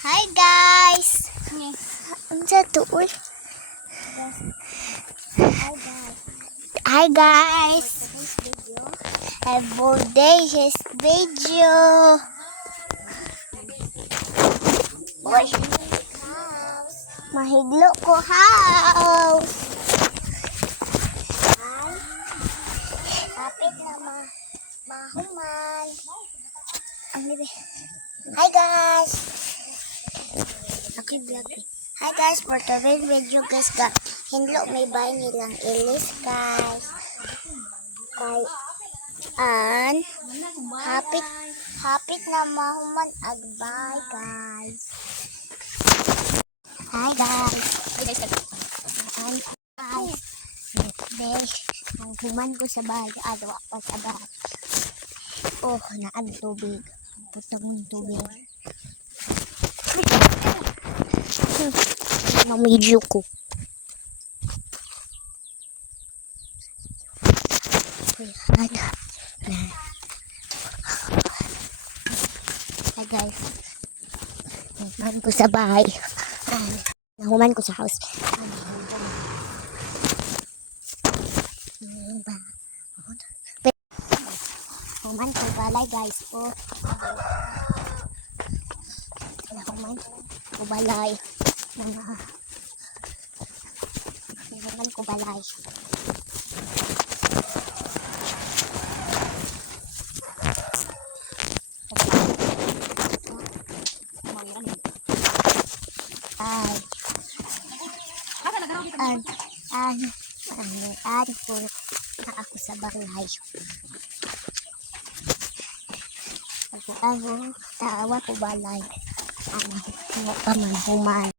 Hi guys! Unsa to uy? Hi guys! Every day his video. Uy! Mahiglo ko house. Kapit na mahuman. Hi guys! Hi guys, for today's video guys, hinlo may bahay nilang ilis guys. And hapit na mahuman agbay guys. Hi guys. And guys, guys, ang human ko sa bahay, adwa pa sa bahay. Oh, naan tubig. Puta mong tubig. Mamidyo ko. Hi guys. Nahuman ko sa bahay. Nahuman ko sa house. Nahuman ko balay guys. Oh. Nahuman ko balay. Nahuman ko balay. An po na ako sa balay. Ako tawa ko balay. Ano pa man human.